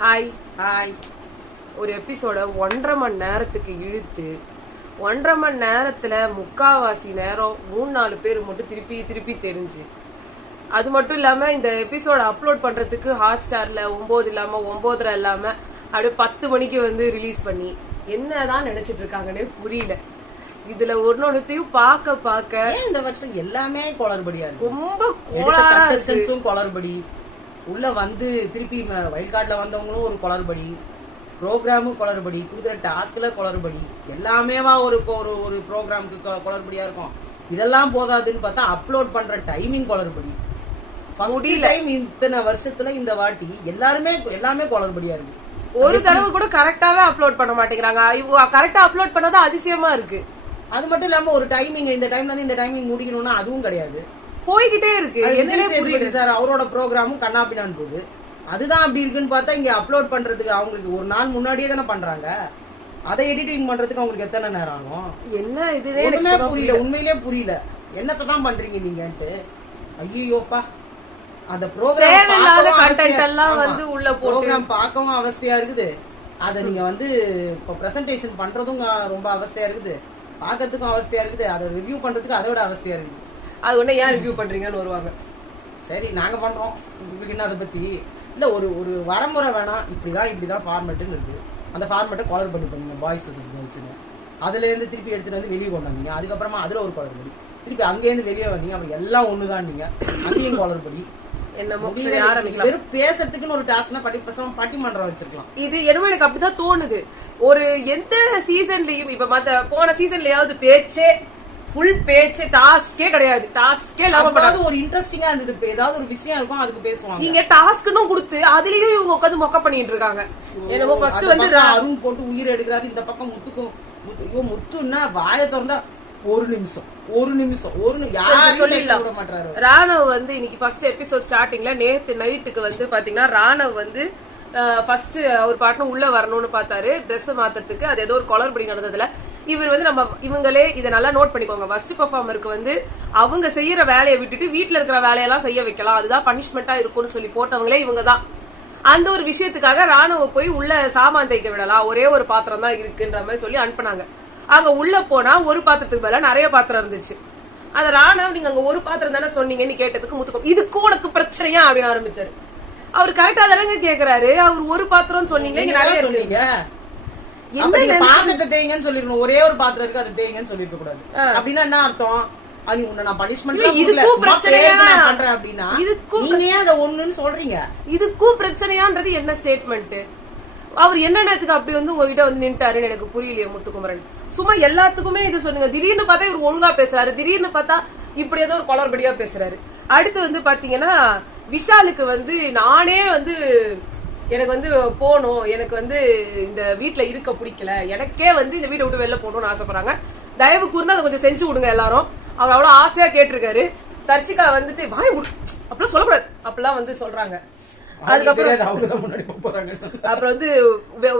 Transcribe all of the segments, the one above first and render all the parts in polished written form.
Hi hi. ஒரு எபிசோட 1.5 மணி நேரத்துக்கு இழுத்து 1.5 மணி நேரத்துல முக்காவாசி நேரம் 3-4 பேர் மட்டும் திருப்பி திருப்பி தெரிஞ்சு, அது மட்டும் இல்லாம இந்த எபிசோட அப்லோட் பண்றதுக்கு ஹாட் ஸ்டார்ல 9 இல்லாம 9:30 இல்லாம அப்படியே 10 மணிக்கு வந்து ரிலீஸ் பண்ணி என்னதான் நினைச்சிட்டு இருக்காங்கன்னே புரியல. இதுல ஒன்னொன்னுத்தையும் பார்க்க இந்த வருஷம் எல்லாமே குளறுபடியா இருக்கு. ரொம்ப கோளாறா இருக்கு. குளறுபடி உள்ள வந்து திருப்பி வைல்ட் கார்டுல வந்தவங்களும் ஒரு குளறுபடி, ப்ரோக்ராமும் குளறுபடி, கொடுக்குற டாஸ்க்ல குளறுபடி, எல்லாமேவா ஒரு ஒரு ப்ரோக்ராமுக்கு குளறுபடியா இருக்கும். இதெல்லாம் போதாதுன்னு பார்த்தா அப்லோட் பண்ற டைமிங் குளறுபடி. டைம் இத்தனை வருஷத்துல இந்த வாட்டி எல்லாமே குளறுபடியா இருக்கு. ஒரு தடவை கூட கரெக்டாவே அப்லோட் பண்ண மாட்டேங்கிறாங்க. இவங்க கரெக்டா அப்லோட் பண்ணதான் அதிசயமா இருக்கு. அது மட்டும் இல்லாம ஒரு டைமிங், இந்த டைம்ல இருந்து இந்த டைமிங் முடிக்கணும்னா அதுவும் கிடையாது, போய்கிட்டே இருக்கு. என்ன சார் அவரோட ப்ரோக்ராமும் கண்ணாப்பினான் போகுது. அதுதான் அப்படி இருக்குன்னு பார்த்தா இங்க அப்லோட் பண்றதுக்கு அவங்களுக்கு ஒரு நாள் முன்னாடியே தானே பண்றாங்க. அதை எடிட்டிங் பண்றதுக்கு அவங்களுக்கு எத்தனை நேரம் ஆகும்? என்ன இதுவே புரியல, உண்மையிலேயே புரியல. என்னத்தை தான் பண்றீங்க நீங்கன்ட்டு. ஐயோப்பா, அந்த ப்ரோக்ராம் பார்க்கவும் அவஸ்தையா இருக்குது. அதை நீங்க வந்து இப்ப பிரசன்டேஷன் பண்றதும் ரொம்ப அவஸ்தையா இருக்குது, பாக்கிறதுக்கும் அவஸ்தையா இருக்குது, அதை ரிவ்யூ பண்றதுக்கு அதை விட அவஸ்தையா இருக்குது. அது ஒண்ணு ஏன் ரிவ்யூ பண்றீங்கன்னு வருவாங்க. சரி நாங்க பண்றோம், உங்களுக்கு என்ன அதை பத்தி இல்ல. ஒரு வரமுறை வேணாம், இப்படிதான் ஃபார்மேட்டுன்னு இருக்கு. அந்த ஃபார்மேட்டை காலர் பண்ணி பண்ணுங்க, பாய்ஸ் வர்சஸ் கேர்ள்ஸ்னு. அதுல இருந்து திருப்பி எடுத்துட்டு வந்து வெளியே கொண்டாந்தீங்க. அதுக்கப்புறமா அதுல ஒரு காலர் படி, திருப்பி அங்கேருந்து வெளியே வந்தீங்க. அப்புறம் எல்லாம் ஒண்ணுதான், நீங்க அங்கேயும் காலர் படி. என்னமோ வெறும் பேசுறதுக்குன்னு ஒரு டாஸ்க்னா பட்டிமன்றம் வச்சிருக்கலாம். இது என்னமோ எனக்கு அப்படிதான் தோணுது. ஒரு எந்த சீசன்லயும் இப்ப மத்த போன சீசன்லயாவது பேச்சே ஃபுல் பேச்சு டாஸ்கே கிடையாது. டாஸ்கே இல்லாம ஒரு இன்ட்ரெஸ்டிங்கா இருந்தது. ஏதாவது ஒரு விஷயம் இருக்கும் அதுக்கு பேசுவாங்க. நீங்க டாஸ்க்னு கொடுத்து அதுலயும் இவங்க உட்காந்து மொக்க பண்ணிட்டு இருக்காங்க. என்னமோ ஃபர்ஸ்ட் வந்து அருண் போட்டு உயிர் எடுக்கிறாரு. இந்த பக்கம் முத்துன்னா வாய திறந்தா ஒரு நிமிஷம் ராணவ் வந்து இன்னைக்கு ஃபர்ஸ்ட் எபிசோட் ஸ்டார்டிங்ல நேத்து நைட்டுக்கு வந்து பாத்தீங்கன்னா ராணவ் வந்து ஃபர்ஸ்ட் அவர் பாட்டுன்னு உள்ள வரணும்னு பார்த்தாரு ட்ரெஸ் மாத்துறதுக்கு. அது ஏதோ ஒரு குளறுபடி நடந்ததுல இவர் வந்து இவங்களே இதை நல்லா நோட் பண்ணிக்கோங்க. ஃபர்ஸ்ட் பெர்ஃபார்மருக்கு வந்து அவங்க செய்யற வேலையை விட்டுட்டு வீட்டுல இருக்கிற வேலையெல்லாம் செய்ய வைக்கலாம், அதுதான் பனிஷ்மெண்டா இருக்கும்னு சொல்லி போட்டவங்களே இவங்க தான். அந்த ஒரு விஷயத்துக்காக ராணுவ போய் உள்ள சாமான் தைக்க விடலாம், ஒரே ஒரு பாத்திரம் தான் இருக்குன்ற மாதிரி சொல்லி அனுப்புனாங்க. அங்க உள்ள போனா ஒரு பாத்திரத்துக்கு மேல நிறைய பாத்திரம் இருந்துச்சு. அந்த ராணுவ நீங்க அங்க ஒரு பாத்திரம் தானே சொன்னீங்கன்னு கேட்டதுக்கு முத்துக்கும் இதுக்கு உனக்கு பிரச்சனையா அப்படின்னு ஆரம்பிச்சாரு. அவர் கரெக்டா தானங்க கேக்குறாரு. அவர் ஒரு பாத்திரம் சொன்னீங்க, நிறைய சொன்னீங்க. பாத்திரத்தை தேய்ங்கன்னு சொல்லிருக்கணும். ஒரே ஒரு பாத்திரம் இருக்கு, அதை தேய்ங்கன்னு சொல்லிருக்க கூடாது. அப்படின்னா என்ன அர்த்தம்? இதுக்கும் பிரச்சனையான்றது என்ன ஸ்டேட்மெண்ட்? அவர் என்னத்துக்கு அப்படி வந்து உங்ககிட்ட வந்து நின்ட்டாருன்னு எனக்கு புரியலையே முத்துக்குமரன். சும்மா எல்லாத்துக்குமே இது சொல்லுங்க. திடீர்னு பார்த்தா இவர் ஒழுங்கா பேசுறாரு, திடீர்னு பார்த்தா இப்படி ஏதோ ஒரு குளறுபடியா பேசுறாரு. அடுத்து வந்து பாத்தீங்கன்னா விஷாலுக்கு வந்து நானே வந்து எனக்கு வந்து போகணும், எனக்கு வந்து இந்த வீட்டுல இருக்க பிடிக்கல, எனக்கே வந்து இந்த வீட்டை விட்டு வெளில போகணும்னு ஆசைப்படுறாங்க, தயவு கூர்ந்து அதை கொஞ்சம் செஞ்சு விடுங்க எல்லாரும். அவர் அவ்வளவு ஆசையா கேட்டிருக்காரு. தர்ஷிகா வந்துட்டு வாய் அப்படிலாம் சொல்லக்கூடாது அப்படிலாம் வந்து சொல்றாங்க. அதுக்கப்புறம் அப்புறம் வந்து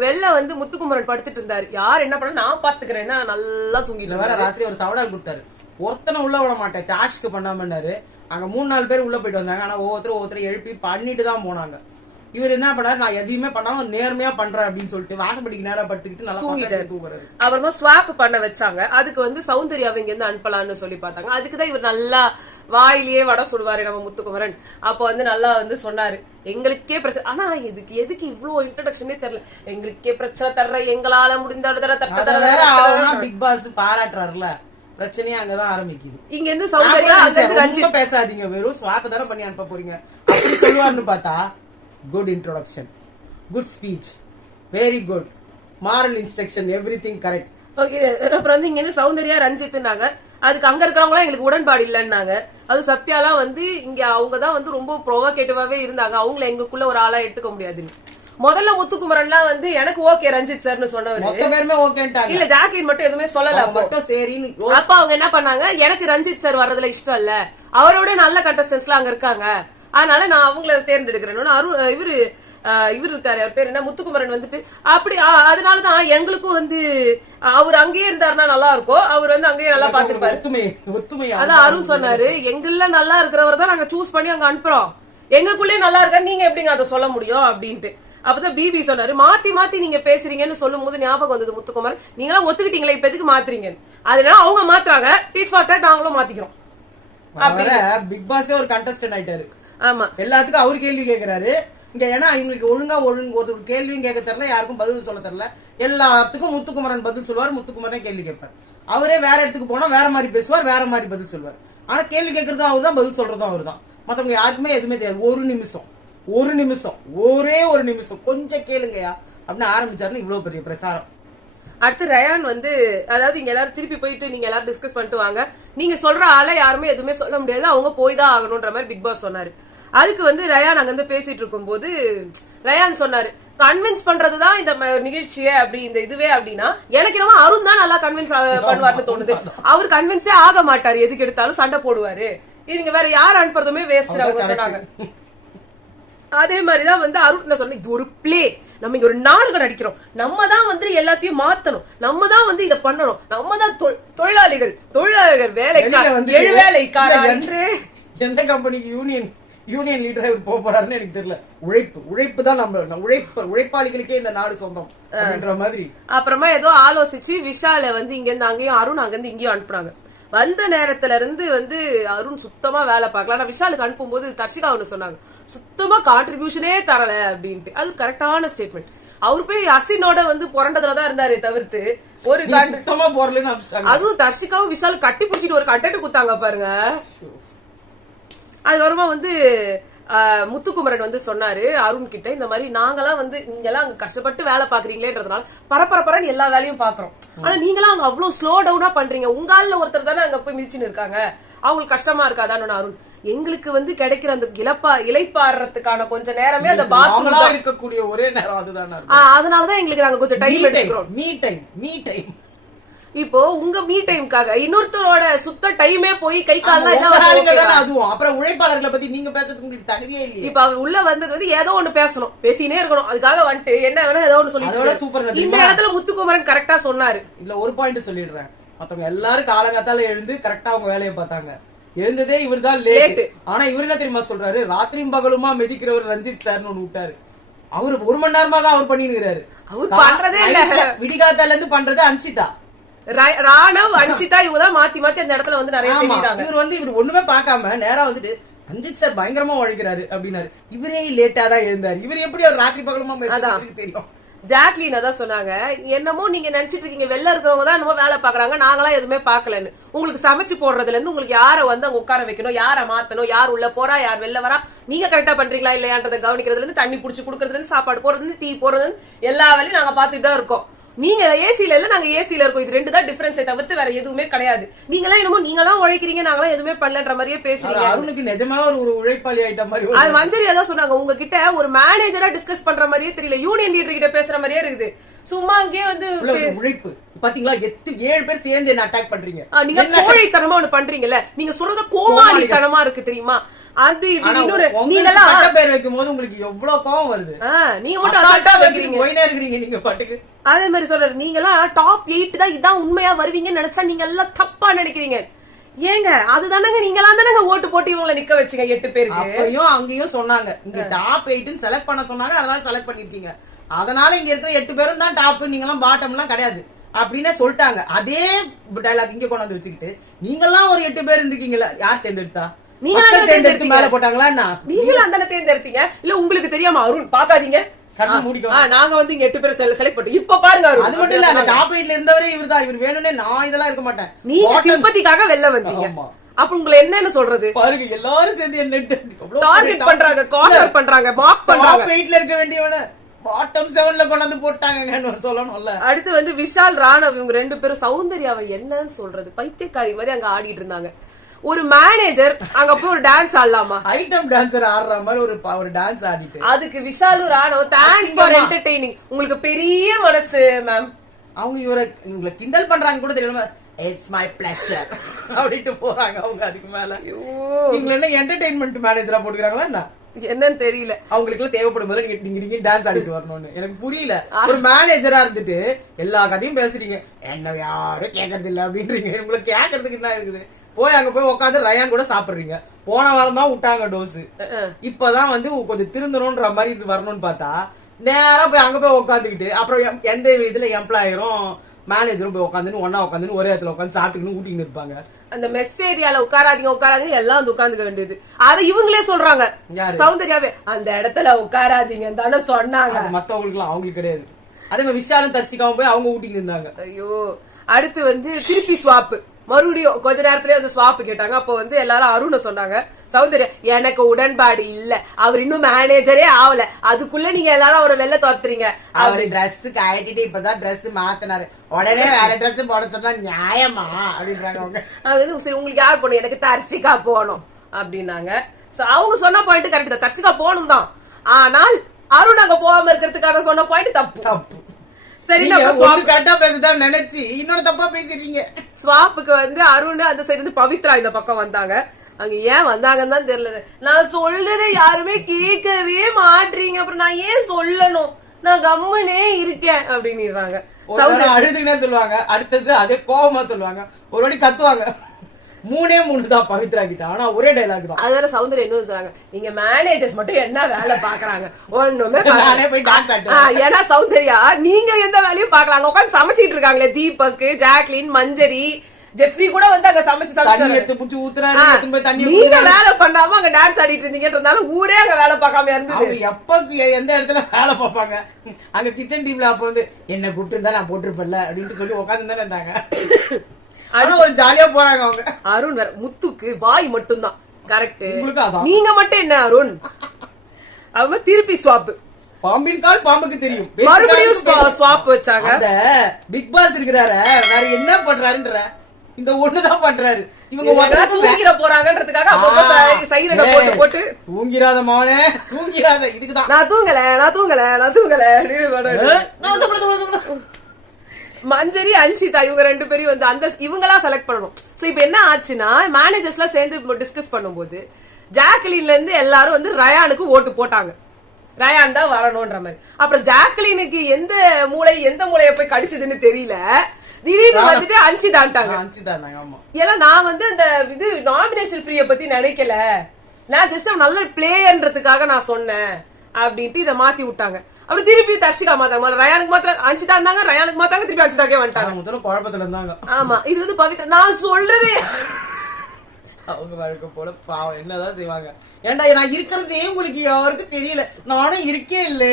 வெளில வந்து முத்துக்குமரன் படுத்துட்டு இருந்தாரு. யார் என்ன பண்ண நான் பாத்துக்கிறேன்னா நல்லா தூங்கிட்டு வேற. ராத்திரி ஒரு சவடால் கொடுத்தாரு, ஒருத்தனை உள்ள விட மாட்டேன் டாஸ்க் பண்ணாமன்னாரு. அங்க 3-4 பேர் உள்ள போயிட்டு வந்தாங்க. ஆனா ஒவ்வொருத்தரும் எழுப்பி பண்ணிட்டு தான் போனாங்க. இவர் என்ன பண்ணாரு, நான் எதையுமே பண்ணாம நேர்மையா பண்றேன் அப்படின்னு சொல்லிட்டு வாசப்படிக்கு நேரம் படுத்துக்கிட்டு நல்லா தூங்கிட்டாரு. அப்புறமா ஸ்வாப் பண்ண வச்சாங்க. அதுக்கு வந்து சௌந்தர்யாவை இங்க இருந்து அனுப்பலாம்னு சொல்லி பார்த்தாங்க. அதுக்குதான் இவர் நல்லா வாயிலேயே வட சொல்லுவாரு நம்ம முத்துக்குமரன். அப்ப வந்து நல்லா வந்து சொன்னாரு, எங்களுக்கே பிரச்சனை. ஆனா எதுக்கு இவ்வளவு இன்ட்ரோடக்ஷனே தெரியல. எங்களுக்கே பிரச்சனை தர்ற, எங்களால முடிந்த பிக் பாஸ் பாராட்டுறாருல, பிரச்சனையே அங்கதான் ஆரம்பிக்குது. இங்க இருந்து சௌந்தர்யா ரொம்ப பேசாதீங்க, வெறும் ஸ்வாப் தானே பண்ணி அனுப்ப போறீங்க அப்படி சொல்லுவாருன்னு பார்த்தா good introduction, good speech, very good, moral instruction, everything correct. Okay. அப்புறம் வந்து இங்க இருந்து சௌந்தர்யா ரஞ்சித்னாங்க. அதுக்கு அங்க இருக்கிறவங்க எங்களுக்கு உடன்பாடு இல்லைன்னாங்க. அது சத்யாலாம் வந்து இங்க அவங்கதான் வந்து ரொம்ப ப்ரோவோகேட்டிவாவே இருந்தாங்க, அவங்கள எங்களுக்குள்ள ஒரு ஆளா எடுத்துக்க முடியாதுன்னு. முதல்ல முத்துக்குமரன்லாம் வந்து எனக்கு ஓகே ரஞ்சித் சார்னு சொன்னவர் இல்ல, ஜாக்லின் மட்டும் எதுவுமே சொல்லல. அப்ப அவங்க என்ன பண்ணாங்க, எனக்கு ரஞ்சித் சார் வர்றதுல இஷ்டம் இல்ல, அவரோட நல்ல கண்டஸ்டன்ஸ் எல்லாம் அங்க இருக்காங்க, அதனால நான் அவங்கள தேர்ந்தெடுக்கிறேன். இவரு இருக்காரு, பேர் என்ன, முத்துக்குமரன் வந்துட்டு அப்படி. அதனாலதான் எங்களுக்கும் வந்து அவர் அங்கேயே இருந்தாருன்னா நல்லா இருக்கும், அவர் வந்து அங்கேயே நல்லா பாத்துருப்பாரு. அதான் அருண் சொன்னாரு, எங்கள நல்லா இருக்கிறவர் தான் நாங்க சூஸ் பண்ணி அங்க அனுப்புறோம், எங்களுக்குள்ளே நல்லா இருக்க நீங்க எப்படிங்க அதை சொல்ல முடியும் அப்படின்ட்டு. அப்பதான் பிபி சொன்னாரு, மாத்தி மாத்தி நீங்க பேசுறீங்கன்னு சொல்லும் போது ஞாபகம் வந்தது முத்துக்குமார், நீங்களாம் ஒத்துக்கிட்டீங்களா இப்ப எதுக்கு மாத்துறீங்க, அதனால அவங்க மாத்துறாங்க, டீட் ஃபார் டேட் நாங்களும் மாத்திக்கிறோம். பிக் பாஸே ஒரு கண்டஸ்டன்ட் ஆயிட்டாரு. ஆமா, எல்லாத்துக்கும் அவரு கேள்வி கேக்குறாரு இங்க. ஏன்னா இவங்களுக்கு ஒழுங்கா ஒரு கேள்வியும் கேட்க தெரியல, யாருக்கும் பதில் சொல்ல தெரியல. எல்லாத்துக்கும் முத்துக்குமரன் பதில் சொல்லுவார், முத்துக்குமரனே கேள்வி கேட்பார். அவரே வேற இடத்துக்கு போனா வேற மாதிரி பேசுவார், வேற மாதிரி பதில் சொல்லுவார். ஆனா கேள்வி கேட்கறதும் அவர்தான், பதில் சொல்றதும் அவர்தான். மத்தவங்க யாருக்குமே எதுவுமே தெரியாது. ஒரு நிமிஷம் ஒரே ஒரு நிமிஷம் கொஞ்சம் கேளுங்கயா அப்படின்னு ஆரம்பிச்சாருன்னு இவ்வளவு பெரிய பிரசாரம். அடுத்து ரயான் வந்து, அதாவது இங்க எல்லாரும் திருப்பி போயிட்டு நீங்க எல்லாரும் டிஸ்கஸ் பண்ணிட்டு வாங்க, நீங்க சொல்ற ஆள யாருமே எதுவுமே சொல்ல முடியாது, அவங்க போய் தான் ஆகணும்ன்ற மாதிரி பிக் பாஸ் சொன்னாரு. அதுக்கு வந்து ரயான் அங்க இருந்து பேசிட்டு இருக்கும் போது ரயான் சொன்னாரு, கன்வின்ஸ் பண்றதுதான் இந்த நிகழ்ச்சியே அப்படி இந்த இதுவே அப்படின்னா, எனக்கு என்னமோ அருண் தான் நல்லா கன்வின்ஸ் பண்ணுவாருன்னு தோணுது. அவர் கன்வின்ஸே ஆக மாட்டாரு, எதுக்கு எடுத்தாலும் சண்டை போடுவாரு, இதுங்க வேற யார் அனுப்புறதுமே வேஸ்ட் அவங்க சொன்னாங்க. அதே மாதிரிதான் வந்து அருண் சொன்ன, இது ஒரு பிளே, நம்ம இங்க ஒரு நாடகம் நடிக்கிறோம், நம்ம தான் வந்து எல்லாத்தையும் மாத்தணும், நம்ம தான் வந்து இத பண்ணணும், நம்ம தான் தொழிலாளிகள் வேலைக்காரர் என்று எந்த கம்பெனிக்கு யூனியன் லீடர் போக போறாருன்னு எனக்கு தெரியல. உழைப்பு தான் நம்ம உழைப்பாளிகளுக்கே இந்த நாடு சொந்தம் அப்படின்ற மாதிரி. அப்புறமா ஏதோ ஆலோசிச்சு விஷால வந்து இங்க இருந்து அங்கேயும், அருண் அங்க இருந்து இங்கேயும் அனுப்புனாங்க. வந்த நேரத்துல இருந்து வந்து அருண் சுத்தமா வேலை பார்க்கலாம். ஆனா விஷாலுக்கு அனுப்பும் போது தர்ஷிகா ஒண்ணு சொன்னாங்க, சுத்தமா கான்ட்ரிபியூஷனே தரல அப்படின்ட்டு. அது கரெக்டான ஸ்டேட்மெண்ட். அவரு போய் அசினோட வந்து புரண்டதுலதான் இருந்தாரு தவிர்த்து ஒரு சுத்தமா போறலன்னு. அதுவும் தர்ஷிகாவும் விஷாலும் கட்டி பிடிச்சிட்டு ஒரு கண்டென்ட் குத்தாங்க பாருங்க. அதுக்கப்புறமா வந்து முத்துக்குமரன் வந்து சொன்னாரு அருண் கிட்ட, இந்த மாதிரி நாங்கெல்லாம் வந்து நீங்கெல்லாம் அங்க கஷ்டப்பட்டு வேலை பாக்குறீங்களேன்றதுனால பரப்பரப்பரன்னு எல்லா வேலையும் பாக்குறோம், ஆனா நீங்களாம் அங்க அவ்வளவு ஸ்லோ டவுனா பண்றீங்க, உங்கால ஒருத்தர் தானே அங்க போய் மிதிச்சுன்னு இருக்காங்க, அவங்களுக்கு கஷ்டமா இருக்காதான்னு அருண். எங்களுக்கு வந்து கிடைக்கிற அந்த இலைப்பாடுறதுக்கான கொஞ்ச நேரமே அந்த பாத்ரூம்ல இருக்கக்கூடிய ஒரே நேரம் அதுதானே. அதனாலதான் எங்களுக்கு நாங்க கொஞ்சம் டைம் எடுத்துக்கிறோம். Me time. இப்போ உங்க மீ டைம்காக இன்னொருத்தரோட சுத்த டைமே போய் கை கால்லாம் அதுவும் அப்புறம் உழைப்பாளர்களை பத்தி நீங்க பேசுறதுக்கு உங்களுக்கு தகுதியே இல்லை. இப்ப அவங்க உள்ள வந்தது வந்து ஏதோ ஒண்ணு பேசணும், பேசினே இருக்கணும், அதுக்காக வந்துட்டு என்ன வேணா ஏதோ ஒண்ணு சொல்லி இந்த இடத்துல முத்துக்குமரன் கரெக்டா சொன்னாரு. இல்ல ஒரு பாயிண்ட் சொல்லிடுறேன், மத்தவங்க எல்லாரும் காலங்காத்தால எழுந்து கரெக்டா அவங்க வேலையை பார்த்தாங்க, எழுந்ததே இவர் தான் லேட். ஆனா இவர் என்ன தெரியுமா சொல்றாரு, ராத்திரியும் பகலுமா மிதிக்கிறவர் ரஞ்சித் சார்னு ஒண்ணு விட்டாரு, அவரு 1 மணி நேரமா தான் அவர் பண்ணிருக்காரு. அவர் பண்றதே இல்ல, விடிகாத்தால இருந்து பண்றது அன்சிதா, ராணவ், அன்சிதா, இவங்க தான் மாத்தி மாத்தி அந்த இடத்துல வந்து நிறைய தெரியுறாங்க. இவர் ஒண்ணுமே பாக்காம நேரா வந்துட்டு ரஞ்சித் சார் பயங்கரமா உழைக்கிறாரு அப்படின்னாரு. இவரே லேட்டா தான் எழுந்தாரு, இவர் எப்படி ஒரு ராத்திரி பகலுமா தெரியும். ஜாக்லின் அதான் சொன்னாங்க, என்னமோ நீங்க நினைச்சிட்டு இருக்கீங்க வெளில இருக்கிறவங்க தான் என்னமோ வேலை பாக்குறாங்க, நாங்களாம் எதுவுமே பாக்கலன்னு. உங்களுக்கு சமைச்சு போடுறதுல இருந்து உங்களுக்கு யார வந்து அங்க உட்கார வைக்கணும், யார மாத்தணும், யார் உள்ள போறா யார் வெளில வரா, நீங்க கரெக்டா பண்றீங்களா இல்லையான்றதை கவனிக்கிறதுல இருந்து தண்ணி புடிச்சு குடுக்கறதுல இருந்து சாப்பாடு போடுறதுல இருந்து டீ போடுறது எல்லா வேலையும் நாங்க பாத்துட்டு தான் இருக்கோம். நீங்க ஏசில இல்ல, நாங்க ஏசில இருக்கோம், இது 2 தான் டிஃபரன்ஸை தவிர்த்து வேற எதுவுமே கிடையாது. நீங்களாம் என்னமோ நீங்களாம் உழைக்கிறீங்க, நாங்களாம் எதுவுமே பண்ணலன்ற மாதிரியே பேசுறீங்க. அருணுக்கு நிஜமா ஒரு உழைப்பாளி ஆயிட்ட மாதிரி. அது மஞ்சரி அதான் சொன்னாங்க, உங்ககிட்ட ஒரு மேனேஜரா டிஸ்கஸ் பண்ற மாதிரியே தெரியல, யூனியன் லீடர் கிட்ட பேசுற மாதிரியே இருக்குது. சும்மா அங்கே வந்து உழைப்பு பாத்தீங்களா, 7 பேர் சேர்ந்து என்ன அட்டாக் பண்றீங்க, நீங்க கோழைத்தனமா ஒண்ணு பண்றீங்கல்ல, நீங்க சொல்றது கோமாளித்தனமா இருக்கு தெரியுமா. அது நீங்க பேர் வைக்கும் போது உங்களுக்கு எவ்வளவு கோவம் வருது, நீங்க மட்டும் இருக்கிறீங்க நீங்க பாட்டுக்கு. அதே மாதிரி சொல்றாரு, நீங்க எல்லாம் டாப் 8 தான் இதான் உண்மையா வருவீங்கன்னு நினைச்சா நீங்க எல்லாம் தப்பா நினைக்கிறீங்க. ஏங்க அதுதானங்க நீங்க எல்லாம் தானங்க ஓட்டு போட்டு இவங்களை நிக்க வச்சுங்க 8 பேருக்கு. அப்பயும் அங்கேயும் சொன்னாங்க இங்க டாப் 8 செலக்ட் பண்ண சொன்னாங்க, அதனால செலக்ட் பண்ணிருக்கீங்க, அதனால இங்க இருக்கிற 8 பேரும் தான் டாப், நீங்க எல்லாம் பாட்டம் எல்லாம் கிடையாது அப்படின்னு சொல்லிட்டாங்க. அதே டைலாக் இங்க கொண்டாந்து வச்சுக்கிட்டு நீங்க எல்லாம் ஒரு 8 பேர் இருந்திருக்கீங்களா, யார் தேர்ந்தெடுத்தா, நீங்க தேர்ந்தெடுத்து மேல போட்டாங்களா, நீங்களும் அந்த தேர்ந்தெடுத்தீங்க இல்ல, உங்களுக்கு தெரியாம அருண் பாக்காதீங்க, நாங்க வந்து இங்க 8 பேர் செலக்ட் பண்ணி இப்ப பாருங்க. அது மட்டும் இல்ல, அந்த டாப் 8ல இருந்தவரே இவர்தான், இவர் வேணும்னே நான் இதெல்லாம் இருக்க மாட்டேன், நீங்க சிம்பத்திக்காக வெளில வந்தீங்க. அப்ப உங்களை என்னன்னு சொல்றது பாருங்க, எல்லாரும் சேர்ந்து என்ன டார்கெட் பண்றாங்க, கார்னர் பண்றாங்க, மார்க் பண்றாங்க. டாப் 8ல இருக்க வேண்டியவன பாட்டம் 7ல கொண்டாந்து போட்டாங்கன்னு சொல்லணும்ல. அடுத்து வந்து விஷால், ராணவ் இவங்க 2 பேரும் சௌந்தர்யாவை என்னன்னு சொல்றது பைத்தியக்காரி மாதிரி அங்க ஆடிட்டு இருந்தாங்க. ஒரு மேனேஜர் அங்க போய் ஒரு டான்ஸ் ஆடலாமா, ஐட்டம் டான்சர் ஆடுற மாதிரி ஒரு டான்ஸ் ஆடிட்டு, அதுக்கு விஷாலும் ராணவ் தேங்க்ஸ் ஃபார் என்டர்டெய்னிங், உங்களுக்கு பெரிய மனசு மேம், அவங்க இவங்களை கிண்டல் பண்றாங்க கூட தெரியாம இட்ஸ் மை பிளஷர் அப்படிட்டு போறாங்க அவங்க. அதுக்கு மேல இவங்க என்ன என்டர்டெயின்மெண்ட் மேனேஜரா போட்டுக்கிறாங்களா என்ன என்னன்னு தெரியல. அவங்களுக்கு எல்லாம் தேவைப்படும் போது நீங்க டான்ஸ் ஆடிட்டு வரணும்னு எனக்கு புரியல. ஒரு மேனேஜரா இருந்துட்டு எல்லா கதையும் பேசுறீங்க, என்ன யாரும் கேட்கறது இல்ல அப்படின்றீங்க, உங்களுக்கு கேட்கறதுக்கு என்ன இருக்குது, போய் அங்க போய் உட்காந்து ரயான் கூட சாப்பிடுறீங்க. போன வாரம் தான் விட்டாங்க டோஸ், இப்பதான் வந்து கொஞ்சம் திருந்தணும்ன்ற மாதிரி இது வரணும்னு பார்த்தா நேரா போய் அங்க போய் உட்காந்துக்கிட்டு அப்புறம் எந்த இதுல எம்ப்ளாயரும் மேனேஜரும் போய் உட்காந்துன்னு ஒன்னா உட்காந்துன்னு ஒரே இடத்துல உட்காந்து சாப்பிட்டுன்னு ஊட்டின்னு இருப்பாங்க. அந்த மெஸ் ஏரியால உட்காராதீங்க எல்லாம் வந்து உட்காந்துக்க வேண்டியது. அத இவங்களே சொல்றாங்க, சௌந்தர்யாவே அந்த இடத்துல உட்காராதீங்க தானே சொன்னாங்க. மத்தவங்களுக்கு எல்லாம் அவங்களுக்கு கிடையாது. அதே மாதிரி விஷாலும் தர்ஷிகாவும் போய் அவங்க ஊட்டின்னு இருந்தாங்க. ஐயோ. அடுத்து வந்து திருப்பி ஸ்வாப், மறுபடியும் கொஞ்ச நேரத்திலேயே வந்து ஸ்வாப் கேட்டாங்க. அப்போ வந்து எல்லாரும் அருண சொன்னாங்க, சௌந்தர்யா எனக்கு உடன்பாடு இல்ல, அவர் இன்னும் மேனேஜரே ஆகல, அதுக்குள்ள நீங்க எல்லாரும் அவரை வெளில துரத்துறீங்க. அவரு டிரெஸ் கட்டிட்டு இப்பதான் டிரெஸ் மாத்தினாரு, உடனே வேற டிரெஸ் போட சொன்னா நியாயமா அப்படின்றாங்க. சரி உங்களுக்கு யார் போகணும், எனக்கு தர்ஷிகா போகணும் அப்படின்னாங்க. அவங்க சொன்ன பாயிண்ட் கரெக்ட் தான், தர்ஷிகா போகணும் தான். ஆனால் அருண் அங்க போகாம இருக்கிறதுக்கான சொன்ன பாயிண்ட் தப்பு. சரி கரெக்டா பேசுதான் நினைச்சு இன்னொரு தப்பா பேசிட்டீங்க. ஸ்வாப்புக்கு வந்து அருண் அந்த சைடு இருந்து பவித்ரா இந்த பக்கம் வந்தாங்க. அங்க ஏன் வந்தாங்கன்னு தான் தெரியல. நான் சொல்றதை யாருமே கேட்கவே மாட்டீங்க, அப்புறம் நான் ஏன் சொல்லணும், நான் கம்முனே இருக்கேன் அப்படின்னுறாங்க. அழுதுன்னே சொல்லுவாங்க, அடுத்தது அதே கோபமா சொல்லுவாங்க, ஒரு வாட்டி கத்துவாங்க. 3 தான் பவித்ரா கிட்ட, ஆனா ஒரே டைலாக் தான். அது வேற சௌந்தர்யா என்ன சொல்றாங்க, நீங்க மேனேஜர்ஸ் மட்டும் என்ன வேலை பாக்குறாங்க, ஒண்ணுமே ஏன்னா சௌந்தர்யா நீங்க எந்த வேலையும் பாக்கலாங்க, உட்காந்து சமைச்சிட்டு இருக்காங்களே தீபக், ஜாக்லின், மஞ்சரி, ஜெஃப்ரி கூட வந்து அங்க சமைச்சு ஊத்துறாரு. நீங்க வேலை பண்ணாம அங்க டான்ஸ் ஆடிட்டு இருந்தீங்கன்றதால ஊரே அங்க வேலை பார்க்காம இருந்தது. எப்ப எந்த இடத்துல வேலை பார்ப்பாங்க அங்க கிச்சன் டீம்ல. அப்ப வந்து என்ன கூப்பிட்டு இருந்தா நான் போட்டிருப்பேன்ல அப்படின்னு சொல்லி உட்காந்து தானே இருந்தாங்க. ஆனா ஒரு ஜாலியா போறாங்க அவங்க. அருண் வேற முத்துக்கு வாய் மட்டும் தான் கரெக்ட், நீங்க மட்டும் என்ன அருண். அவங்க திருப்பி ஸ்வாப், பாம்பின் கால் பாம்புக்கு தெரியும், மறுபடியும் ஸ்வாப் வச்சாங்க. பிக் பாஸ் இருக்கிறாரு, வேற என்ன பண்றாருன்ற இந்த ஒண்ணுதான் பண்றாரு. இவங்க தூங்கிட போறாங்கன்றதுக்காக போட்டு தூங்கிறாத மவனே தூங்கிறாத, இதுக்குதான் நான் தூங்கல. மஞ்சரி, அன்ஷிதா இவங்க 2 பேரும் வந்து அந்த இவங்களா செலக்ட் பண்ணணும். சோ இப்ப என்ன ஆச்சுன்னா மேனேஜர்ஸ் எல்லாம் சேர்ந்து டிஸ்கஸ் பண்ணும்போது ஜாக்லின்ல இருந்து எல்லாரும் வந்து ரயானுக்கு ஓட்டு போட்டாங்க, ரயான் தான் வரணும்ன்ற மாதிரி. அப்புறம் ஜாக்லினுக்கு எந்த மூளைய போய் கடிச்சதுன்னு தெரியல, திடீர்னு வந்துட்டு அன்ஷிதான்ட்டாங்க. ஏன்னா நான் வந்து அந்த இது நாமினேஷன் ஃப்ரீய பத்தி நினைக்கல, நான் ஜஸ்ட் நல்ல பிளேயர்ன்றதுக்காக நான் சொன்னேன் அப்படின்ட்டு இதை மாத்தி விட்டாங்க. அப்புறம் திருப்பி தர்ஷிகா மாத்தாங்க, ரயானுக்கு மாத்திரம் அன்ஷிதா இருந்தாங்க, ரயானுக்கு மாத்தாங்க, திருப்பி அன்ஷிதாக்கே வந்துட்டாங்க. குழப்பத்துல இருந்தாங்க. ஆமா, இது வந்து பவித்ரா நான் சொல்றது அவங்க வழக்கம் போல பாவம் என்னதான் செய்வாங்க. ஏன்டா நான் இருக்கிறதே உங்களுக்கு யாருக்கும் தெரியல, நானும் இருக்கே இல்ல.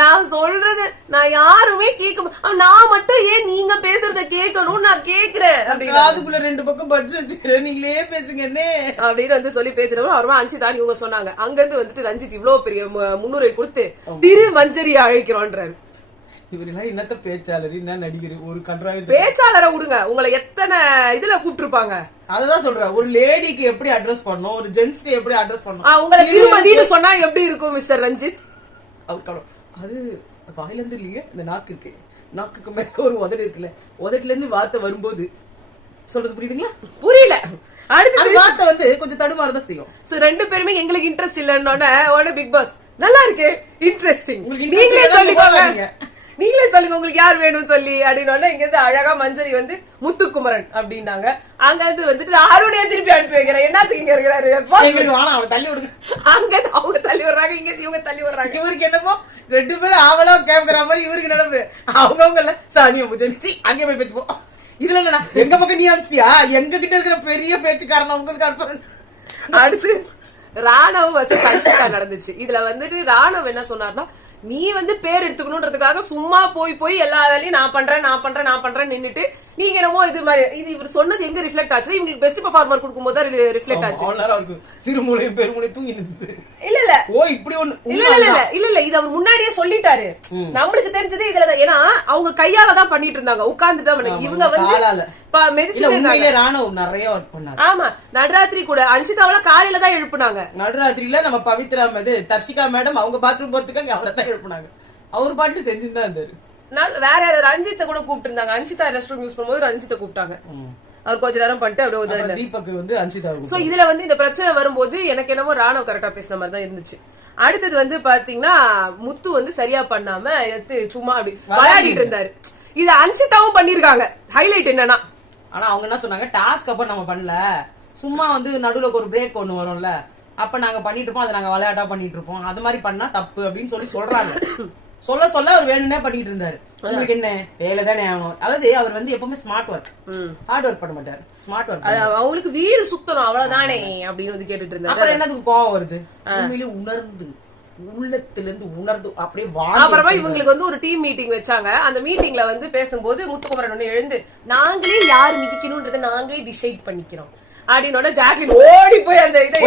நான் சொல்றது நான் யாருமே கேட்க, நான் மட்டும் ஏன் நீங்க பேசுறத கேட்கணும் நான் கேக்குறேன். அதுக்குள்ள 2 பக்கம் பட்ஜெட் வச்சுக்கிறேன், நீங்களே பேசுங்க என்ன அப்படின்னு வந்து சொல்லி பேசுறவங்க அவருமா அன்ஷிதான் இவங்க சொன்னாங்க. அங்க இருந்து வந்துட்டு ரஞ்சித் இவ்வளவு பெரிய முன்னுரை கொடுத்து திரு மஞ்சரி அழைக்கிறோன்றாரு. இவரெல்லாம் என்னத்த பேச்சாளர் என்ன நடிகர், ஒரு கன்றாவி பேச்சாளரை விடுங்க, உங்களை எத்தனை இதுல கூப்பிட்டுருப்பாங்க. அதுதான் சொல்றேன், ஒரு லேடிக்கு எப்படி அட்ரஸ் பண்ணணும், ஒரு ஜென்ஸ்க்கு எப்படி அட்ரஸ் பண்ணணும். உங்களை திருமதினு சொன்னா எப்படி இருக்கும் மிஸ்டர் ரஞ்சித்? அது வாயில இருந்து இல்லையே, இந்த நாக்கு இருக்கு, நாக்குக்கு மேல ஒரு உதடு இருக்குல்ல, உதட்டுல இருந்து வார்த்தை வரும்போது சொல்றது புரியுதுங்களா? புரியல. அடுத்த வார்த்தை வந்து கொஞ்சம் தடுமாறதான் செய்யும். 2 பேருமே எங்களுக்கு இன்ட்ரெஸ்ட் இல்லன்னு பிக் பாஸ் நல்லா இருக்கு, இன்ட்ரெஸ்டிங், நீங்களே சொல்லிக்கோங்க, நீங்களே சொல்லுங்க உங்களுக்கு யார் வேணும்னு சொல்லி அப்படின்னு. இங்க இருந்து அழகா மஞ்சரி வந்து முத்துக்குமரன் அப்படின்னாங்க. அங்க இருந்து வந்துட்டு அருணையா திருப்பி அனுப்பி வைக்கிறேன், என்னத்துக்கு இங்க இருக்கிறாரு, அவன் தள்ளி விடுங்க. அங்க அவங்க தள்ளி விடுறாங்க, இங்க இவங்க தள்ளி விடுறாங்க. இவருக்கு என்னமோ 2 பேரும் ஆவலா கேட்கிற மாதிரி இவருக்கு நினைப்பு. அவங்கவுங்கல சாணியை முடிச்சு அங்கே போய் பேசுவோம். இதுல என்னன்னா எங்க பக்கம் நீ அனுப்பிச்சியா, எங்க கிட்ட இருக்கிற பெரிய பேச்சுக்காரன் உங்களுக்கு அனுப்புறேன். அடுத்து ராணவ் வர்சஸ் அன்ஷிதா நடந்துச்சு. இதுல வந்துட்டு ராணவ் என்ன சொன்னார்னா, நீ வந்து பேர் எடுத்துக்கணும்ன்றதுக்காக சும்மா போய் எல்லா வேலையும் நான் பண்றேன் நின்னுட்டு நீங்க என்னமோ இது மாதிரி இது இவர் சொன்னது எங்க ரிஃப்ளெக்ட் ஆச்சு, இவங்களுக்கு பெஸ்ட் பெர்ஃபார்மர் கொடுக்கும் போது ரிஃப்ளெக்ட் ஆச்சு. சிறுமூலையும் பெருமூலையும் தூங்கி நின்று இல்ல ஓ இப்படி ஒண்ணு இல்ல இது அவர் முன்னாடியே சொல்லிட்டாரு. நம்மளுக்கு தெரிஞ்சது இதுல, ஏன்னா அவங்க கையாலதான் பண்ணிட்டு இருந்தாங்க, உட்கார்ந்து தான். இவங்க வந்து நிறைய ஒர்க் பண்ணாங்க. ஆமா, நடுராத்திரி கூட அன்ஷிதாவில காலையில தான் எழுப்புனாங்க. நடுராத்திரியில நம்ம பவித்ரா தர்ஷிகா மேடம் அவங்க பாத்ரூம் போறதுக்கு அவரை தான் எழுப்புனாங்க. அவர் பாட்டு செஞ்சுதான் இருந்தாரு. வேற யாரு ரஞ்சித்தை கூட கூப்பிட்டு இருந்தாங்க. அன்ஷிதா ரெஸ்ட் ரூம் யூஸ் பண்ணும்போது ரஞ்சித்தை கூப்பிட்டாங்க. அவர் கொஞ்ச நேரம் பண்ணிட்டு அப்படியே தீபக் வந்து அன்ஷிதா. சோ இதுல வந்து இந்த பிரச்சனை வரும்போது எனக்கு என்னமோ ராணவ் கரெக்டா பேசின மாதிரி தான் இருந்துச்சு. அடுத்தது வந்து பாத்தீங்கன்னா முத்து வந்து சரியா பண்ணாம எடுத்து சும்மா அப்படி விளையாடிட்டு இருந்தாரு. இது அன்ஷிதாவும் பண்ணிருக்காங்க. ஹைலைட் என்னன்னா, ஆனா அவங்க என்ன சொன்னாங்க, டாஸ்க் அப்ப நம்ம பண்ணல, சும்மா வந்து நடுவுல ஒரு பிரேக் ஒண்ணு வரும்ல, அப்ப நாங்க பண்ணிட்டு இருப்போம், அதை நாங்க விளையாட்டா பண்ணிட்டு இருப்போம், அது மாதிரி பண்ணா தப்பு அப்படின்னு சொல்றாங்க. சொல்ல சொல்ல அவர் வேணும்னே பண்ணிட்டு இருந்தாரு. உங்களுக்கு என்ன வேலை தானே ஆகும். அதாவது அவர் வந்து எப்பவுமே ஸ்மார்ட் ஒர்க், ஹார்ட் ஒர்க் பண்ண மாட்டாரு, ஸ்மார்ட் ஒர்க். அவங்களுக்கு வீடு சுத்தணும் அவ்வளவுதானே அப்படின்னு வந்து கேட்டுட்டு இருந்தாரு. அப்புறம் என்னதுக்கு கோவம் வருது? உண்மையிலே உணர்ந்து உள்ளத்துல இருந்து உணர்ந்து அப்படியே அப்புறமா இவங்களுக்கு வந்து ஒரு டீம் மீட்டிங் வச்சாங்க. அந்த மீட்டிங்ல வந்து பேசும்போது முத்துக்குமரன் ஒண்ணு எழுந்து, நாங்களே யார் மிதிக்கணும்ன்றதை நாங்களே டிசைட் பண்ணிக்கிறோம் அப்படின்னு ஜாக்லின் ஓடி போய் அந்த இதை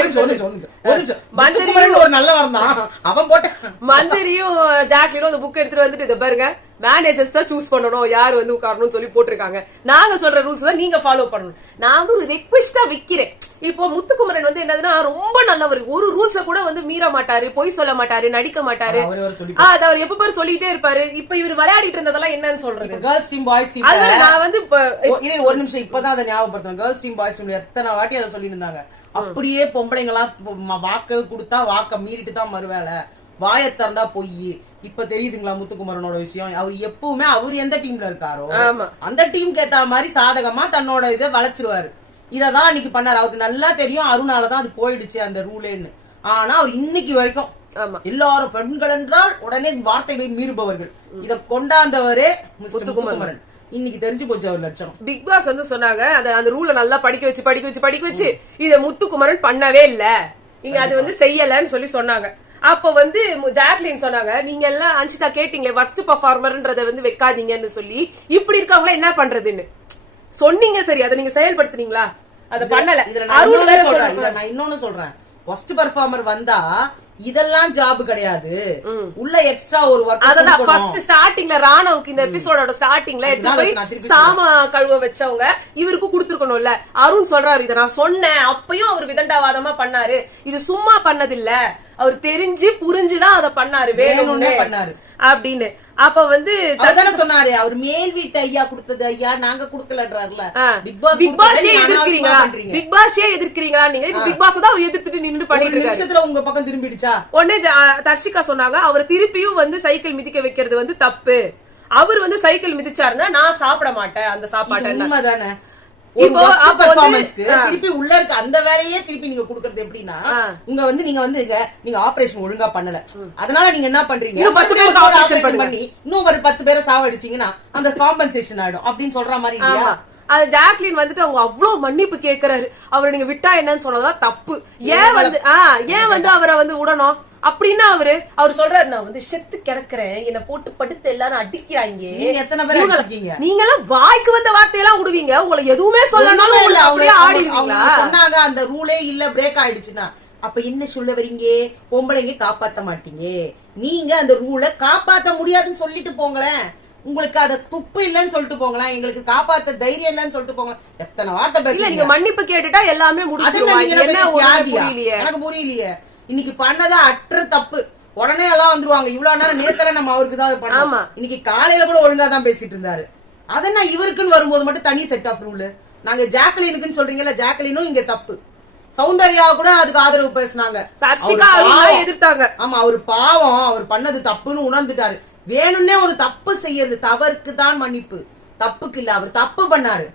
ஒரு நல்லவன் தான் அவன் போட்ட மஞ்சரியும் ஜாக்லினும் அந்த புக் எடுத்துட்டு வந்துட்டு, இதை பாருங்க மேனேஜர்ஸ் தான் சூஸ் பண்ணணும் யாரு வந்து உட்காரணும்னு சொல்லி போட்டிருக்காங்க, நாங்க சொல்ற ரூல்ஸ் தான் நீங்க ஃபாலோ பண்ணணும். நான் வந்து ஒரு ரெக்வெஸ்டா வைக்கிறேன். இப்போ முத்துக்குமரன் வந்து என்னதுன்னா ரொம்ப நல்லவர், ஒரு ரூல்ஸ கூட வந்து மீற மாட்டாரு, பொய் சொல்ல மாட்டாரு, நடிக்க மாட்டாரு, அது அவர் எப்ப பேர் சொல்லிட்டே இருப்பாரு. இப்ப இவர் விளையாடிட்டு இருந்ததெல்லாம் என்னன்னு சொல்றது, கேர்ள்ஸ் டீம் பாய்ஸ் டீம். அதுல நான் வந்து ஒரு நிமிஷம் இப்பதான் அதை ஞாபகப்படுத்துறேன். கேர்ள்ஸ் டீம் பாய்ஸ் டீம்ல எத்தனை வாட்டி அதை சொல்லி இருந்தாங்க. அப்படியே பொம்பளைங்க எல்லாம் வாக்கு கொடுத்தா வாக்க மீறிட்டு தான் மறுவேளை, வாய திறந்தா பொய். இப்ப தெரியுதுங்களா முத்துக்குமரனோட விஷயம்? அவர் எப்பவுமே அவர் எந்த டீம்ல இருக்காரோ அந்த டீமுக்கு ஏத்த மாதிரி சாதகமா தன்னோட இதை வளைச்சிருவாரு. இததான் இன்னைக்கு பண்ணாரு. அவருக்கு நல்லா தெரியும் அருணாலதான் அது போயிடுச்சு அந்த ரூலேன்னு. ஆனா அவர் இன்னைக்கு வரைக்கும் எல்லாரும் பெண்கள் என்றால் உடனே வார்த்தைகளை மீறுபவர்கள், இத கொண்டாந்தவரே முத்துக்குமரன். இன்னைக்கு தெரிஞ்சு போச்சு அவர் லட்சணம். பிக் பாஸ் வந்து சொன்னாங்க அந்த ரூல நல்லா படிக்க வச்சு இத முத்துக்குமரன் பண்ணவே இல்ல, நீங்க அது வந்து செய்யலன்னு சொல்லி சொன்னாங்க. அப்ப வந்து ஜாக்லின் சொன்னாங்க, நீங்க எல்லாம் அன்சிதா கேட்டீங்களே ஃபர்ஸ்ட் பெர்ஃபார்மர்ன்றத வந்து வைக்காதீங்கன்னு சொல்லி, இப்படி இருக்கவங்கள என்ன பண்றதுன்னு சொன்னீங்க. சரி, அதை நீங்க செயல்படுத்துனீங்களா? அத பண்ணல. நான் இன்னொன்னு சொல்றேன், ஃபர்ஸ்ட் பெர்ஃபார்மர் வந்தா இதெல்லாம் ஜாப் கிடையாது, உள்ள எக்ஸ்ட்ரா ஒரு வர்க். அதான் ஃபர்ஸ்ட் ஸ்டார்டிங்ல ராணவுக்கு இந்த எபிசோடோட ஸ்டார்டிங்ல எடுத்து போய் சாமா கழுவ வச்சவங்க இவருக்கு கொடுத்துருக்கணும்ல. அருண் சொல்றாரு, இத நான் சொன்னேன், அப்பயும் அவர் விதண்டாவாதமா பண்ணாரு, இது சும்மா பண்ணதில்ல, அவர் தெரிஞ்சு புரிஞ்சுதான் அதை பண்ணாரு, வேணும்னே பண்ணாரு அப்படின்னு. அப்ப வந்து சொன்னாரு, அவர் மேல் வீட்டு ஐயா கொடுத்தது ஐயா நாங்க குடுக்கலன்றாருல. பிக் பாஸே எதிர்க்கிறீங்களா, பிக் பாஸே எதிர்க்கிறீங்களா நீங்க? இப்ப பிக் பாஸ் தான் எதிர்த்துட்டு நின்று பண்ணிட்டு இருக்காரு. உங்க பக்கம் திரும்பிடுச்சா? உடனே தர்ஷிகா சொன்னாங்க, அவர் திருப்பியும் வந்து சைக்கிள் மிதிக்க வைக்கிறது வந்து தப்பு, அவர் வந்து சைக்கிள் மிதிச்சாருன்னா நான் சாப்பிட மாட்டேன் அந்த சாப்பாட்டை. உண்மைதானே? திருப்பி உள்ள இருக்க அந்த வேலையே திருப்பி நீங்க குடுக்கறது எப்படின்னா, நீங்க ஆபரேஷன் ஒழுங்கா பண்ணல, அதனால நீங்க என்ன பண்றீங்க, 10 பேருக்கு ஆபரேஷன் பண்ணி இன்னும் ஒரு 10 பேரை சாவடிச்சீங்கன்னா அந்த காம்பன்சேஷன் ஆயிடும் அப்படின்னு சொல்ற மாதிரி. அது ஜாக்லின் வந்துட்டு அவங்க அவ்வளவு மன்னிப்பு கேக்குறாரு, அவரை நீங்க விட்டா என்னன்னு சொன்னதான் தப்பு, ஏன் வந்து அவரை வந்து விடணும் அப்படின்னா அவர் சொல்றாரு, நான் வந்து செத்து கிடக்குறேன், என்ன போட்டு படுத்து எல்லாரும் அடிக்கிறாங்க, நீங்க எல்லாம் வாய்க்கு வந்த வார்த்தையெல்லாம் விடுவீங்க, உங்களை எதுவுமே சொல்லணும் சொன்னாங்க. அந்த ரூலே இல்ல, பிரேக் ஆயிடுச்சுன்னா அப்ப என்ன சொல்ல வரீங்க? பொம்பளைங்க காப்பாத்த மாட்டீங்க, நீங்க அந்த ரூலை காப்பாத்த முடியாதுன்னு சொல்லிட்டு போங்களேன், உங்களுக்கு அத துப்பு இல்லன்னு சொல்லிட்டு போங்களேன், எங்களுக்கு காப்பாத்த தைரியம் இல்லன்னு சொல்லிட்டு போங்களேன். எத்தனை வார்த்தை பேசுறீங்க? நீங்க மன்னிப்பு கேட்டுட்டா எல்லாமே முடிஞ்சிருவாங்க. எனக்கு புரியலையே, இன்னைக்கு பண்ணதா அற்ற தப்பு, உடனே எல்லாம் வந்துருவாங்க. இவ்வளவு நேரம் நேத்தல நம்ம அவருக்கு தான் பண்ணோம், இன்னைக்கு காலையில கூட ஒழுங்கா தான் பேசிட்டு இருந்தாரு. அதனா இவருக்குன்னு வரும்போது மட்டும் தனி செட் ஆஃப் ரூல். நாங்க ஜாக்லினுக்குன்னு சொல்றீங்கல்ல, ஜாக்லினும் இங்க தப்பு. சௌந்தர்யா கூட அதுக்கு ஆதரவு பேசினாங்க, எதிர்த்தாங்க. ஆமா, அவரு பாவம், அவர் பண்ணது தப்புன்னு உணர்ந்துட்டாரு. வேணும்னே ஒரு தப்பு செய்யறது, தவறுக்கு தான் மன்னிப்பு, தப்புக்கு இல்ல. அவர் தப்பு பண்ணாரு,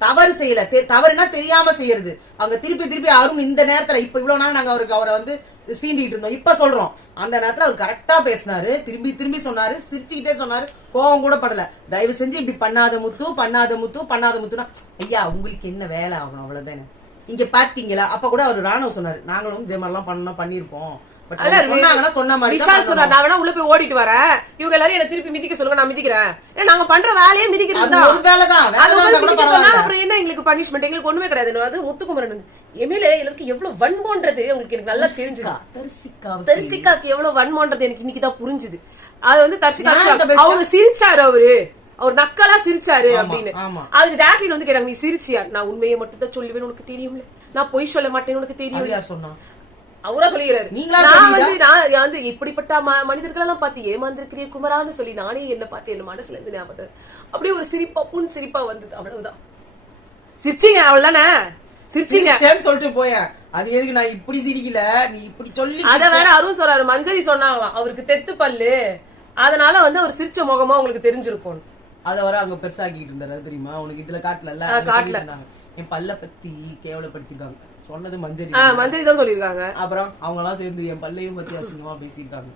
தவறு செய்யல. தவறுனா தெரியாம செய்யறது. அவங்க திருப்பி அருண் இந்த நேரத்துல இப்ப இவ்வளவு நாள் நாங்க அவரை வந்து சீண்டிட்டு இருந்தோம், இப்ப சொல்றோம், அந்த நேரத்துல அவர் கரெக்டா பேசினாரு, திரும்பி சொன்னாரு, சிரிச்சுக்கிட்டே சொன்னாரு, கோவம் கூட படல. தயவு செஞ்சு இப்படி பண்ணாத முத்துனா ஐயா உங்களுக்கு என்ன வேலை ஆகணும், அவ்வளவுதானே. இங்க பாத்தீங்களா? அப்ப கூட அவர் ராணுவ சொன்னாரு, நாங்களும் இதே மாதிரி எல்லாம் பண்ணிருப்போம். உள்ள போய் ஓடிட்டு வர இவங்க எல்லாரும் என்ன திருப்பி மிதிக்க சொல்லுங்க, நான் மிதிக்கிறேன், நாங்க பண்ற வேலையே மிதிக்கிறது. அப்புறம் என்ன எங்களுக்கு பனிஷ்மெண்ட்? எங்களுக்கு ஒண்ணுமே கிடையாது. அது முத்துக்குமரன் எம்எல்ஏ எனக்கு எவ்வளவு வன்மோன்றது உங்களுக்கு எனக்கு நல்லா தெரிஞ்சுது. தரிசிகாக்கு எவ்வளவு வன்மோன்றது எனக்கு இன்னைக்குதான் புரிஞ்சுது. அது வந்து தரிசிகா அவங்க சிரிச்சாரு, அவர் நக்கலா சிரிச்சாரு அப்படின்னு. அதுக்கு ஜாக்லின் வந்து கேட்டாங்க, நீ சிரிச்சியா? நான் உண்மையை மட்டும் தான் சொல்லுவேன்னு உனக்கு தெரியும்ல, நான் பொய் சொல்ல மாட்டேன்னு உனக்கு தெரியும் சொன்னா அவரா சொல்லிக்கிறாரு. நான் வந்து இப்படிப்பட்ட மனிதர்கள் எல்லாம் பார்த்து ஏமாந்திருக்கிறிய குமரான்னு சொல்லி நானே என்ன பார்த்து என்ன மனசுல இருந்து ஞாபகம் அப்படியே ஒரு சிரிப்பா புன் சிரிப்பா வந்தது. அவ்வளவுதான். சிரிச்சிங்க, அவ்வளவுதானே, சிரிச்சிங்க சொல்லிட்டு போய. அது எதுக்கு நான் இப்படி சிரிக்கல, நீ இப்படி சொல்லி அத வேற அருண் சொல்றாரு. மஞ்சரி சொன்னாங்களாம் அவருக்கு தெத்து பல்லு, அதனால வந்து அவர் சிரிச்ச முகமா உங்களுக்கு தெரிஞ்சிருக்கும். அத வர அங்க பெருசாக்கிட்டு இருந்தாரு தெரியுமா? உனக்கு இதுல காட்டல, என் பல்ல பத்தி கேவலப்படுத்திருக்காங்க சொன்னது மஞ்சரி. மஞ்சரி தான் சொல்லிருக்காங்க. அப்புறம் அவங்க எல்லாம் சேர்ந்து என் பல்லையும் பத்தி அசிங்கமா பேசியிருக்காங்க.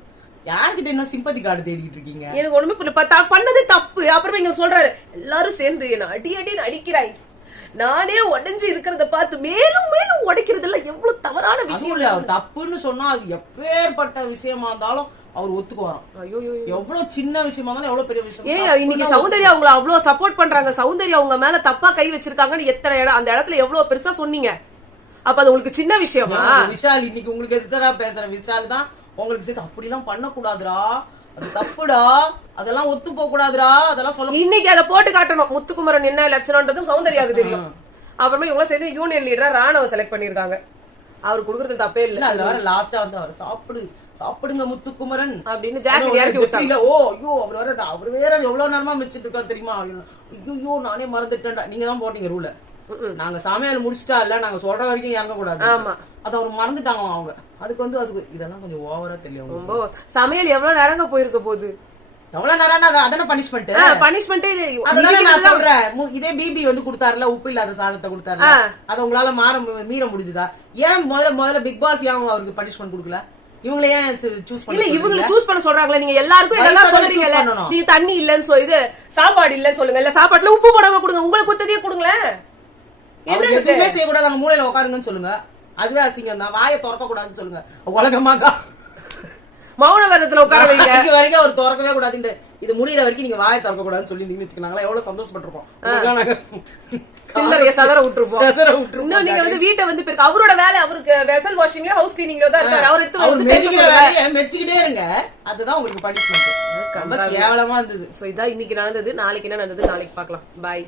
யார்கிட்ட என்ன சிம்பத்தி கார்டு தேடிட்டு இருக்கீங்க? எனக்கு ஒண்ணுமே புரியல. பண்ணது தப்பு. அப்புறமா இங்க சொல்றாரு எல்லாரும் சேர்ந்து என்ன அடி அடின்னு அடிக்கிறாய், நானே உடைஞ்சு இருக்கிறத பார்த்து மேலும் மேலும் உடைக்கிறதுல எவ்வளவு தவறான விஷயம் இல்ல. அவர் தப்புன்னு சொன்னா அது எப்பேற்பட்ட விஷயமா இருந்தாலும் அவர் ஒத்துக்குவாராம். எவ்வளவு சின்ன விஷயமா இருந்தாலும் எவ்வளவு பெரிய விஷயம். இன்னைக்கு சௌந்தர்யா அவங்களை அவ்வளவு சப்போர்ட் பண்றாங்க. சௌந்தர்யா அவங்க மேல தப்பா கை வச்சிருக்காங்கன்னு எத்தனை இடம் அந்த இடத்துல எவ்வளவு பெருசா சொன்னீங்க. அப்ப அது உங்களுக்கு சின்ன விஷயமா? விஷால் இன்னைக்கு உங்களுக்கு எதிர்த்தரா பேசுற விஷால் தான் உங்களுக்கு சேர்த்து அப்படி எல்லாம் பண்ணக்கூடாதுரா, அது தப்புடா, அதெல்லாம் ஒத்து போக கூடாதுரா, அதெல்லாம் சொல்ல. இன்னைக்கு அதை போட்டு காட்டணும். முத்துக்குமரன் என்ன லட்சணம்ன்றதும் சௌந்தர்யாவுக்கு தெரியும். அப்புறமா இவங்க சேர்ந்து யூனியன் லீடரா ராணவ செலக்ட் பண்ணிருக்காங்க. அவர் குடுக்கறது தப்பே இல்ல. அதுல வர லாஸ்டா வந்து அவர் சாப்பிடுங்க முத்துக்குமரன் அப்படின்னு ஜாக்கெட் இறக்கி விட்டாங்க. ஓ ஐயோ அவர் வேற எவ்வளவு நேரமா வச்சிட்டு இருக்காரு தெரியுமா? ஐயோ நானே மறந்துட்டேன்டா. நீங்க தான் போட்டீங்க ரூல. நாங்க சமையல் முடிச்சிட்டா இல்ல, நாங்க சொல்ற வரைக்கும் இறங்க கூடாது. ஆமா, அது அவர் மறந்துட்டாங்க அவங்க. அதுக்கு இதெல்லாம் கொஞ்சம் ஓவரா தெரியும். சமையல் எவ்வளவு நேரங்க போயிருக்க போகுது, எவ்வளவு நேரம் அதான பனிஷ்மெண்ட். அதனால நான் சொல்றேன், இதே பிபி வந்து கொடுத்தாருல உப்பு இல்லாத சாதத்தை கொடுத்தாரு, அது உங்களால மீற முடிஞ்சுதா? ஏன் முதல்ல பிக் பாஸ் ஏன் அவருக்கு பனிஷ்மெண்ட் கொடுக்கல? இவங்கள ஏன் சூஸ் பண்ணல? இல்ல இவங்க சூஸ் பண்ண சொல்றாங்களே. நீங்க எல்லாருக்கும் இதெல்லாம் சொல்றீங்கல்ல, நீங்க தண்ணி இல்லன்னு இது சாப்பாடு இல்லன்னு சொல்லுங்க, இல்ல சாப்பாட்டுல உப்பு போடாம கொடுங்க, உங்களுக்கு குத்ததையே கொடுங்களேன். எதுவுமே செய்யக்கூடாது, அங்க மூலையில உட்காருங்கன்னு சொல்லுங்க. அதுவே அசிங்கம் தான். வாயை திறக்க கூடாதுன்னு சொல்லுங்க. உலகமாக்கா மௌன விரதத்துல உட்கார வைங்க வரைக்கும் அவர் திறக்கவே கூடாது. இது முடியற வரைக்கும் நீங்க வாயை திறக்க கூடாதுன்னு சொல்லி வச்சுக்கனாங்களா எவ்வளவு சந்தோஷப்பட்டிருப்போம். இன்னும் நீங்க வந்து வீட்டை வந்து அவரோட வேலை, அவருக்கு வெசல் வாஷிங்ல ஹவுஸ் கிளீனிங்ல தான் இருக்காரு. அவர் எடுத்து மெச்சுக்கிட்டே இருங்க. அதுதான் உங்களுக்கு பனிஷ்மெண்ட். கேவலமா இருந்தது. சோ இதான் இன்னைக்கு நடந்தது. நாளைக்கு என்ன நடந்தது நாளைக்கு பார்க்கலாம். பாய்.